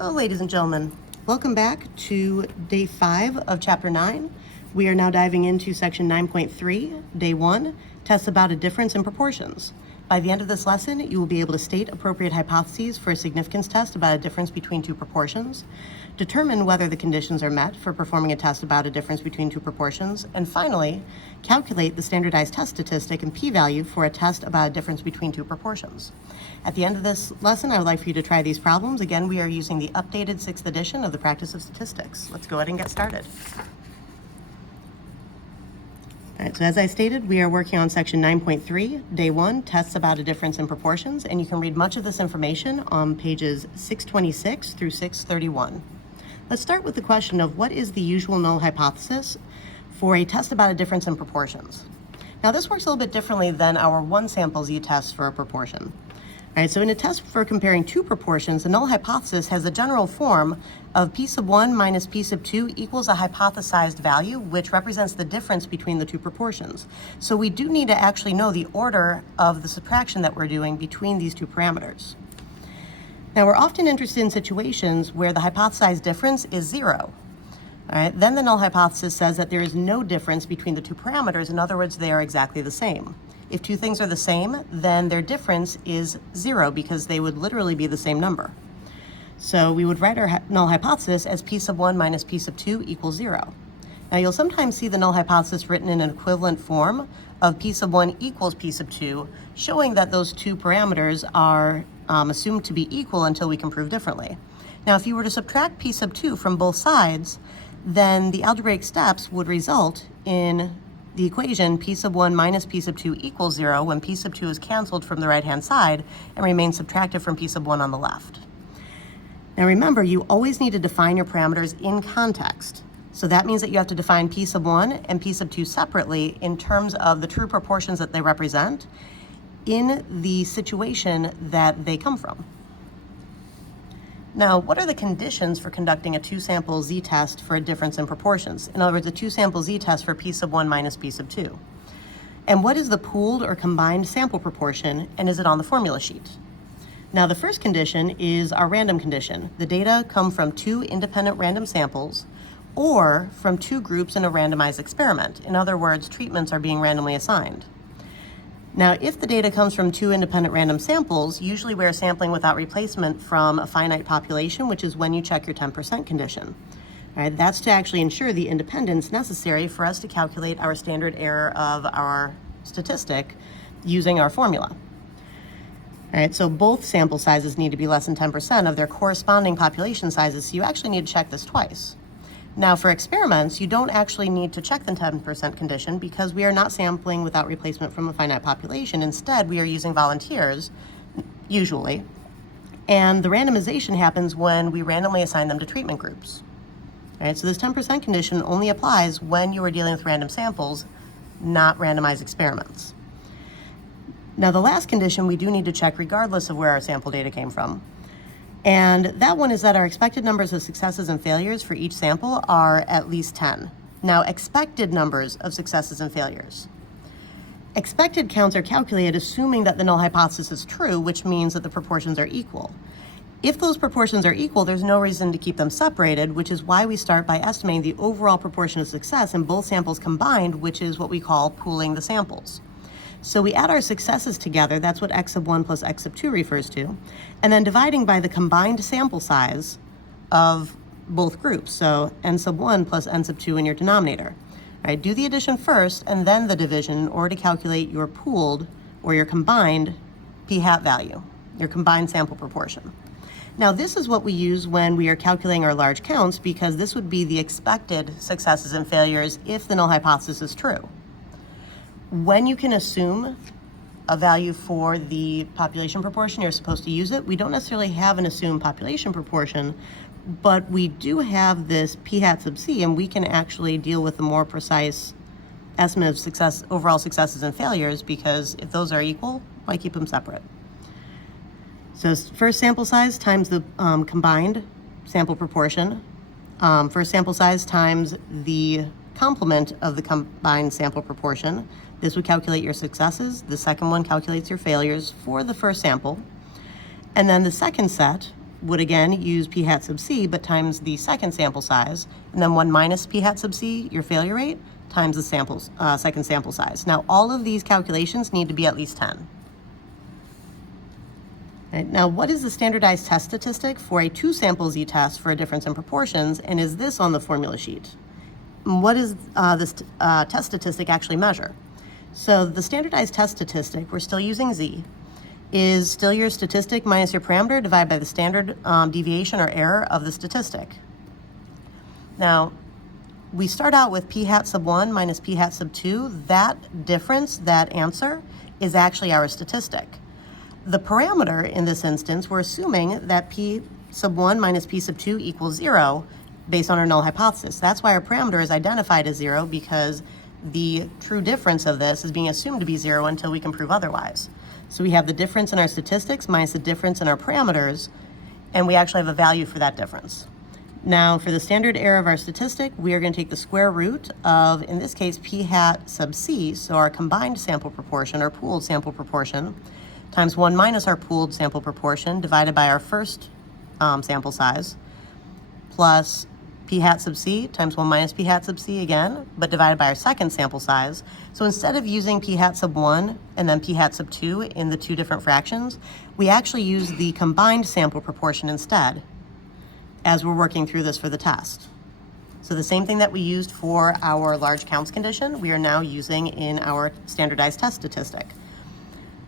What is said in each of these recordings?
Hello, ladies and gentlemen. Welcome back to day 5 of chapter 9. We are now diving into section 9.3, day 1, tests about a difference in proportions. By the end of this lesson, you will be able to state appropriate hypotheses for a significance test about a difference between two proportions, determine whether the conditions are met for performing a test about a difference between two proportions, and finally, calculate the standardized test statistic and p-value for a test about a difference between two proportions. At the end of this lesson, I would like for you to try these problems. Again, we are using the updated 6th edition of the Practice of Statistics. Let's go ahead and get started. All right, so as I stated, we are working on section 9.3, day 1, tests about a difference in proportions, and you can read much of this information on pages 626 through 631. Let's start with the question of what is the usual null hypothesis for a test about a difference in proportions. Now this works a little bit differently than our one sample z-test for a proportion. All right, so in a test for comparing two proportions, the null hypothesis has a general form of p sub 1 minus p sub 2 equals a hypothesized value, which represents the difference between the two proportions. So we do need to actually know the order of the subtraction that we're doing between these two parameters. Now we're often interested in situations where the hypothesized difference is 0. All right, then the null hypothesis says that there is no difference between the two parameters. In other words, they are exactly the same. If two things are the same, then their difference is 0 because they would literally be the same number. So we would write our null hypothesis as p sub 1 minus p sub 2 equals 0. Now you'll sometimes see the null hypothesis written in an equivalent form of p sub 1 equals p sub 2, showing that those two parameters are assumed to be equal until we can prove differently. Now if you were to subtract p sub 2 from both sides, then the algebraic steps would result in the equation p sub 1 minus p sub 2 equals 0 when p sub 2 is canceled from the right-hand side and remains subtracted from p sub 1 on the left. Now remember, you always need to define your parameters in context. So that means that you have to define p sub 1 and p sub 2 separately in terms of the true proportions that they represent in the situation that they come from. Now, what are the conditions for conducting a two-sample z-test for a difference in proportions? In other words, a two-sample z-test for p sub 1 minus p sub 2. And what is the pooled or combined sample proportion, and is it on the formula sheet? Now, the first condition is our random condition. The data come from two independent random samples or from two groups in a randomized experiment. In other words, treatments are being randomly assigned. Now, if the data comes from two independent random samples, usually we're sampling without replacement from a finite population, which is when you check your 10% condition. All right, that's to actually ensure the independence necessary for us to calculate our standard error of our statistic using our formula. All right, so both sample sizes need to be less than 10% of their corresponding population sizes, so you actually need to check this twice. Now for experiments, you don't actually need to check the 10% condition because we are not sampling without replacement from a finite population. Instead, we are using volunteers, usually, and the randomization happens when we randomly assign them to treatment groups. All right, so this 10% condition only applies when you are dealing with random samples, not randomized experiments. Now the last condition we do need to check regardless of where our sample data came from. And that one is that our expected numbers of successes and failures for each sample are at least 10. Now, expected numbers of successes and failures. Expected counts are calculated assuming that the null hypothesis is true, which means that the proportions are equal. If those proportions are equal, there's no reason to keep them separated, which is why we start by estimating the overall proportion of success in both samples combined, which is what we call pooling the samples. So we add our successes together, that's what x sub 1 plus x sub 2 refers to, and then dividing by the combined sample size of both groups, so n sub 1 plus n sub 2 in your denominator. All right, do the addition first and then the division in order to calculate your pooled or your combined p-hat value, your combined sample proportion. Now this is what we use when we are calculating our large counts because this would be the expected successes and failures if the null hypothesis is true. When you can assume a value for the population proportion, you're supposed to use it. We don't necessarily have an assumed population proportion, but we do have this p hat sub c, and we can actually deal with a more precise estimate of success, overall successes and failures, because if those are equal, why keep them separate? So first sample size times the combined sample proportion. First sample size times the complement of the combined sample proportion. This would calculate your successes. The second one calculates your failures for the first sample. And then the second set would again use p hat sub c, but times the second sample size, and then 1 minus p hat sub c, your failure rate, times the second sample size. Now, all of these calculations need to be at least 10. Right, now, what is the standardized test statistic for a 2-sample z-test for a difference in proportions, and is this on the formula sheet? And what does this test statistic actually measure? So the standardized test statistic, we're still using z, is still your statistic minus your parameter divided by the standard deviation or error of the statistic. Now, we start out with p hat sub 1 minus p hat sub 2. That difference, that answer, is actually our statistic. The parameter in this instance, we're assuming that p sub 1 minus p sub 2 equals 0 based on our null hypothesis. That's why our parameter is identified as 0, because the true difference of this is being assumed to be 0 until we can prove otherwise. So we have the difference in our statistics minus the difference in our parameters, and we actually have a value for that difference. Now, for the standard error of our statistic, we are going to take the square root of, in this case, p hat sub c, so our combined sample proportion, or pooled sample proportion, times 1 minus our pooled sample proportion divided by our first sample size, plus p hat sub c times 1 minus p hat sub c again, but divided by our second sample size. So instead of using p hat sub 1 and then p hat sub 2 in the two different fractions, we actually use the combined sample proportion instead as we're working through this for the test. So the same thing that we used for our large counts condition, we are now using in our standardized test statistic.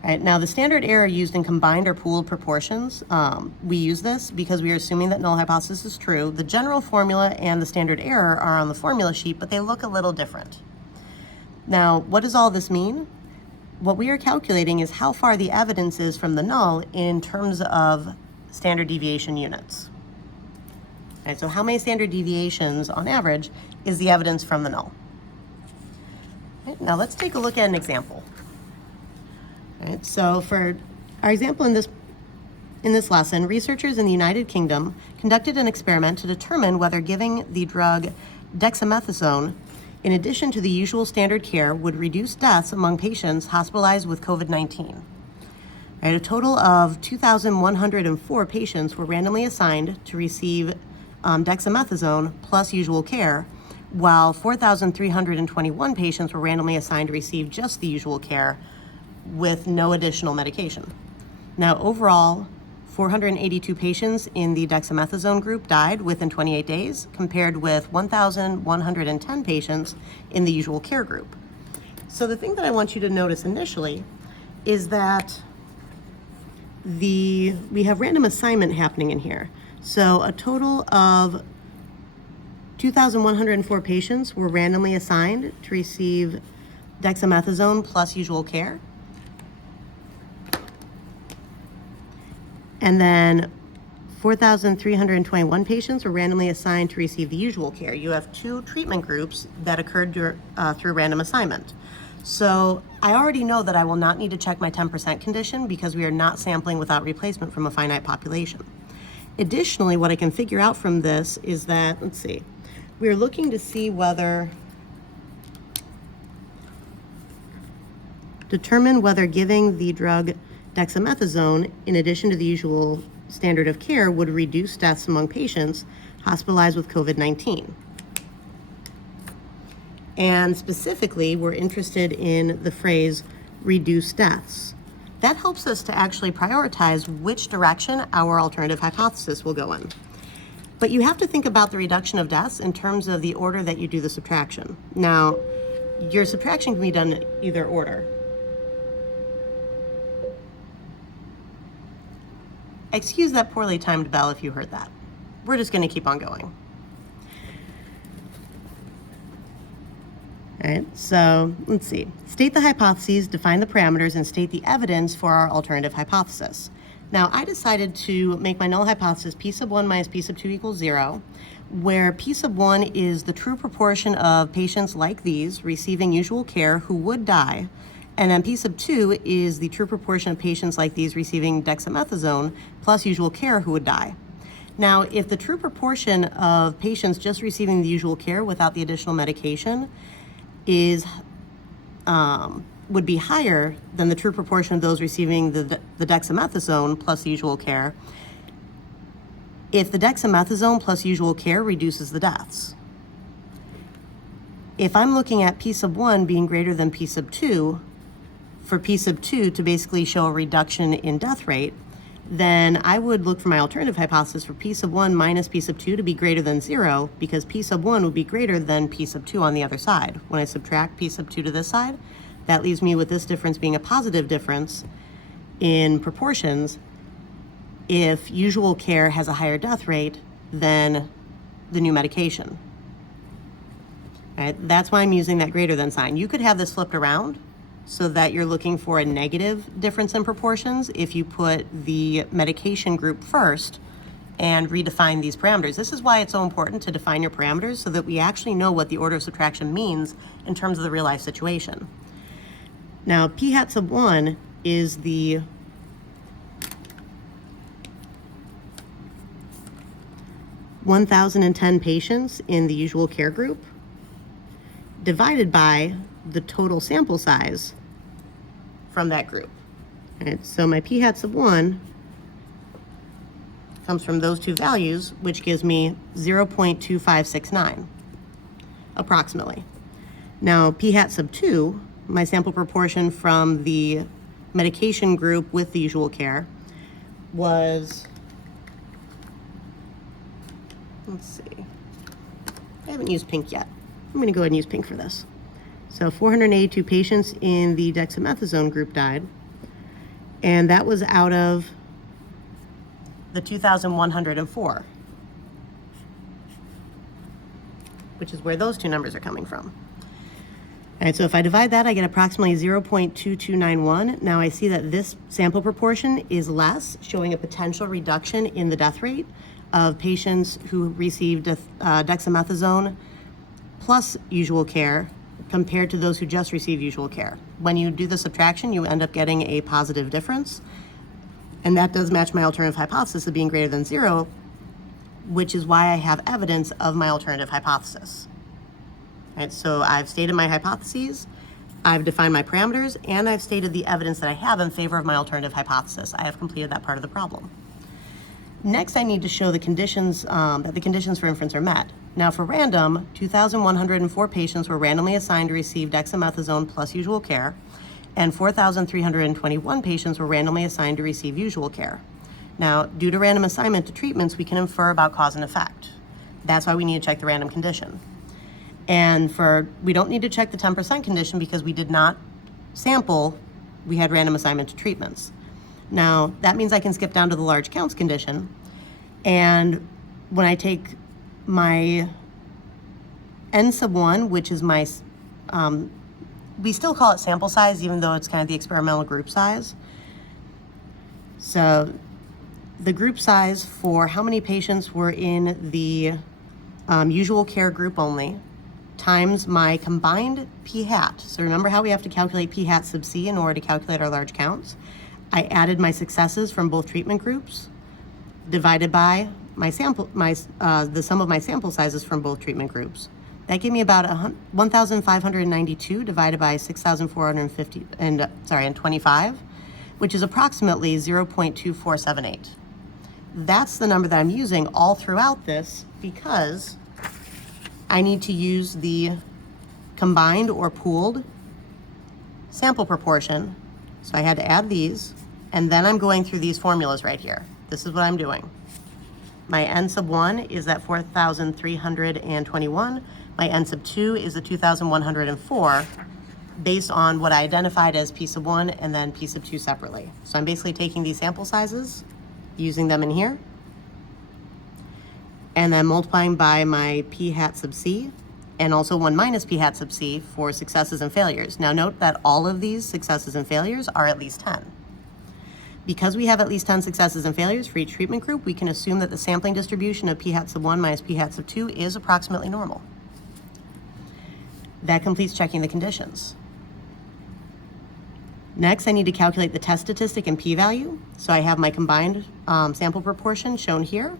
All right, now the standard error used in combined or pooled proportions, we use this because we are assuming that null hypothesis is true. The general formula and the standard error are on the formula sheet, but they look a little different. Now, what does all this mean? What we are calculating is how far the evidence is from the null in terms of standard deviation units. All right, so how many standard deviations on average is the evidence from the null? All right, now let's take a look at an example. Right, so for our example in this lesson, researchers in the United Kingdom conducted an experiment to determine whether giving the drug dexamethasone in addition to the usual standard care would reduce deaths among patients hospitalized with COVID-19. Right, a total of 2,104 patients were randomly assigned to receive dexamethasone plus usual care, while 4,321 patients were randomly assigned to receive just the usual care with no additional medication. Now, overall, 482 patients in the dexamethasone group died within 28 days, compared with 1,110 patients in the usual care group. So the thing that I want you to notice initially is that we have random assignment happening in here. So a total of 2,104 patients were randomly assigned to receive dexamethasone plus usual care. And then 4,321 patients were randomly assigned to receive the usual care. You have two treatment groups that occurred through random assignment. So I already know that I will not need to check my 10% condition because we are not sampling without replacement from a finite population. Additionally, what I can figure out from this is that, let's see, we are looking to see determine whether giving the drug dexamethasone, in addition to the usual standard of care, would reduce deaths among patients hospitalized with COVID-19. And specifically, we're interested in the phrase reduce deaths. That helps us to actually prioritize which direction our alternative hypothesis will go in. But you have to think about the reduction of deaths in terms of the order that you do the subtraction. Now, your subtraction can be done in either order. Excuse that poorly timed bell if you heard that. We're just going to keep on going. All right, so let's see. State the hypotheses, define the parameters, and state the evidence for our alternative hypothesis. Now, I decided to make my null hypothesis p sub 1 minus p sub 2 equals 0, where p sub 1 is the true proportion of patients like these receiving usual care who would die, and then p sub 2 is the true proportion of patients like these receiving dexamethasone plus usual care who would die. Now, if the true proportion of patients just receiving the usual care without the additional medication would be higher than the true proportion of those receiving the dexamethasone plus the usual care, if the dexamethasone plus usual care reduces the deaths. If I'm looking at P sub 1 being greater than P sub 2, for P sub 2 to basically show a reduction in death rate, then I would look for my alternative hypothesis for P sub 1 minus P sub 2 to be greater than 0, because P sub 1 would be greater than P sub 2 on the other side. When I subtract P sub 2 to this side, that leaves me with this difference being a positive difference in proportions if usual care has a higher death rate than the new medication. Right? That's why I'm using that greater than sign. You could have this flipped around so that you're looking for a negative difference in proportions if you put the medication group first and redefine these parameters. This is why it's so important to define your parameters so that we actually know what the order of subtraction means in terms of the real life situation. Now, P hat sub 1 is the (1,010) patients in the usual care group divided by the total sample size from that group. Right, so my P hat sub 1 comes from those two values, which gives me 0.2569, approximately. Now, P hat sub 2, my sample proportion from the medication group with the usual care was, let's see, I haven't used pink yet. I'm going to go ahead and use pink for this. So 482 patients in the dexamethasone group died, and that was out of the 2,104, which is where those two numbers are coming from. All right, so if I divide that, I get approximately 0.2291. Now I see that this sample proportion is less, showing a potential reduction in the death rate of patients who received dexamethasone plus usual care compared to those who just receive usual care. When you do the subtraction, you end up getting a positive difference, and that does match my alternative hypothesis of being greater than 0, which is why I have evidence of my alternative hypothesis. Right, so I've stated my hypotheses, I've defined my parameters, and I've stated the evidence that I have in favor of my alternative hypothesis. I have completed that part of the problem. Next, I need to show the conditions, that the conditions for inference are met. Now for random, 2,104 patients were randomly assigned to receive dexamethasone plus usual care, and 4,321 patients were randomly assigned to receive usual care. Now, due to random assignment to treatments, we can infer about cause and effect. That's why we need to check the random condition. And we don't need to check the 10% condition because we did not sample, we had random assignment to treatments. Now, that means I can skip down to the large counts condition, and when I take my n sub 1, which is my, we still call it sample size even though it's kind of the experimental group size. So the group size for how many patients were in the usual care group only times my combined p hat. So remember how we have to calculate p hat sub c in order to calculate our large counts? I added my successes from both treatment groups divided by my the sum of my sample sizes from both treatment groups. That gave me about 1,592 divided by 6,450 and 25, which is approximately 0.2478. That's the number that I'm using all throughout this because I need to use the combined or pooled sample proportion. So I had to add these, and then I'm going through these formulas right here. This is what I'm doing. My n sub 1 is at 4,321. My n sub 2 is at 2,104, based on what I identified as p sub 1 and then p sub 2 separately. So I'm basically taking these sample sizes, using them in here, and then multiplying by my p hat sub c, and also 1 minus p hat sub c for successes and failures. Now note that all of these successes and failures are at least 10. Because we have at least 10 successes and failures for each treatment group, we can assume that the sampling distribution of p hat sub 1 minus p hat sub 2 is approximately normal. That completes checking the conditions. Next, I need to calculate the test statistic and p-value. So I have my combined sample proportion shown here.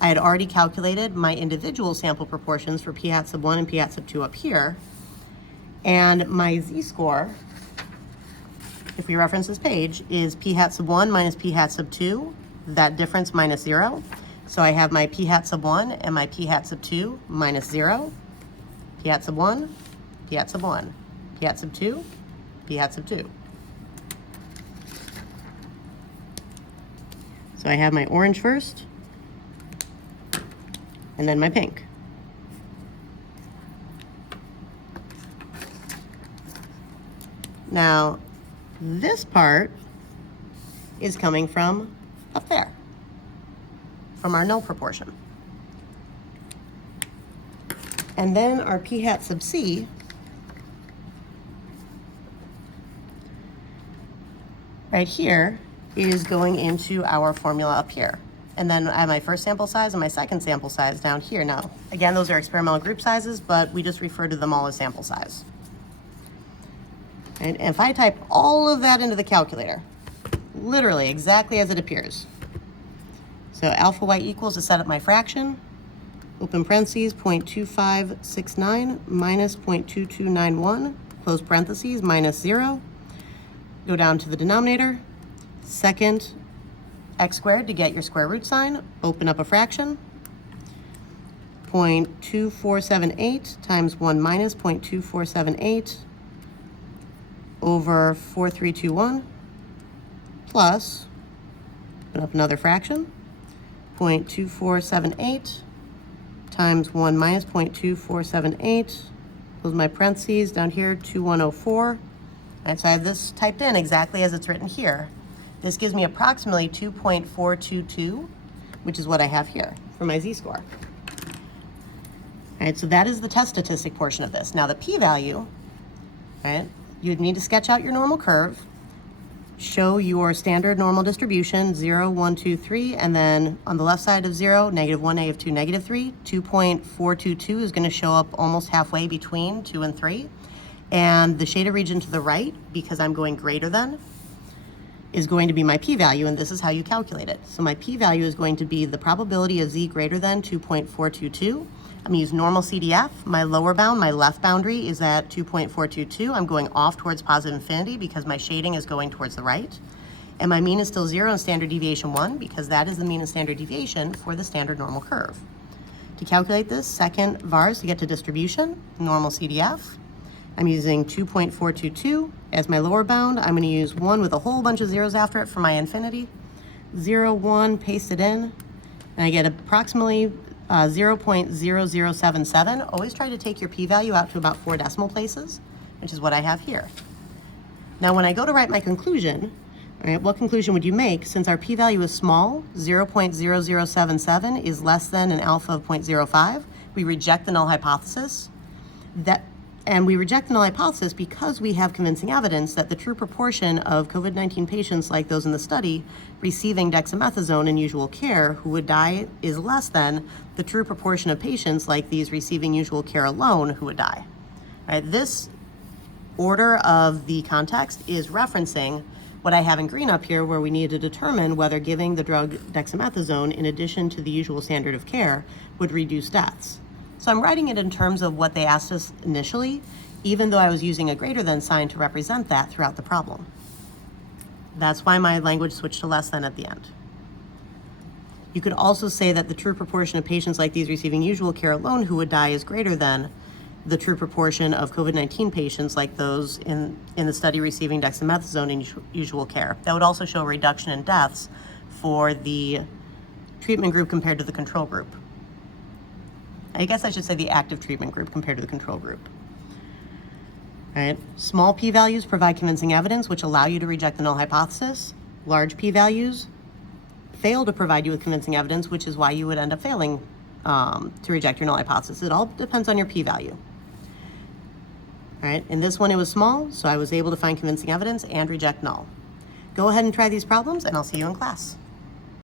I had already calculated my individual sample proportions for p hat sub 1 and p hat sub 2 up here. And my z-score, if we reference this page, is p hat sub 1 minus p hat sub 2, that difference minus 0. So I have my p hat sub 1 and my p hat sub 2 minus 0, p hat sub 1, p hat sub 1, p hat sub 2, p hat sub 2. So I have my orange first, and then my pink. Now, this part is coming from up there, from our null proportion. And then our p hat sub c right here is going into our formula up here. And then I have my first sample size and my second sample size down here. Now, again, those are experimental group sizes, but we just refer to them all as sample size. And if I type all of that into the calculator, literally exactly as it appears. So alpha y equals to set up my fraction, open parentheses, 0.2569 minus 0.2291, close parentheses, minus 0. Go down to the denominator, second x squared to get your square root sign, open up a fraction, 0.2478 times 1 minus 0.2478 over 4321 plus, open up another fraction, 0.2478 times 1 minus 0.2478, close my parentheses, down here 2104. And so I have this typed in exactly as it's written here. This gives me approximately 2.422, which is what I have here for my z-score. All right, so that is the test statistic portion of this. Now the p-value, right, you'd need to sketch out your normal curve, show your standard normal distribution, 0, 1, 2, 3, and then on the left side of 0, negative 1, negative 2, negative 3. 2.422 is going to show up almost halfway between 2 and 3. And the shaded region to the right, because I'm going greater than, is going to be my p-value, and this is how you calculate it. So my p-value is going to be the probability of z greater than 2.422. I'm going to use normal CDF. My lower bound, my left boundary, is at 2.422. I'm going off towards positive infinity because my shading is going towards the right. And my mean is still 0 and standard deviation 1 because that is the mean and standard deviation for the standard normal curve. To calculate this, second vars to get to distribution, normal CDF. I'm using 2.422 as my lower bound. I'm going to use 1 with a whole bunch of zeros after it for my infinity. 0, 1, paste it in, and I get approximately 0.0077. Always try to take your p-value out to about 4 decimal places, which is what I have here. Now, when I go to write my conclusion, all right, what conclusion would you make? Since our p-value is small, 0.0077 is less than an alpha of 0.05, we reject the null hypothesis. And we reject the null hypothesis because we have convincing evidence that the true proportion of COVID-19 patients like those in the study receiving dexamethasone in usual care who would die is less than the true proportion of patients like these receiving usual care alone who would die. All right, this order of the context is referencing what I have in green up here, where we need to determine whether giving the drug dexamethasone in addition to the usual standard of care would reduce deaths. So I'm writing it in terms of what they asked us initially, even though I was using a greater than sign to represent that throughout the problem. That's why my language switched to less than at the end. You could also say that the true proportion of patients like these receiving usual care alone who would die is greater than the true proportion of COVID-19 patients like those in the study receiving dexamethasone in usual care. That would also show a reduction in deaths for the treatment group compared to the control group. I guess I should say the active treatment group compared to the control group. All right. Small p-values provide convincing evidence which allow you to reject the null hypothesis. Large p-values fail to provide you with convincing evidence, which is why you would end up failing to reject your null hypothesis. It all depends on your p-value. All right. In this one, it was small, so I was able to find convincing evidence and reject null. Go ahead and try these problems, and I'll see you in class.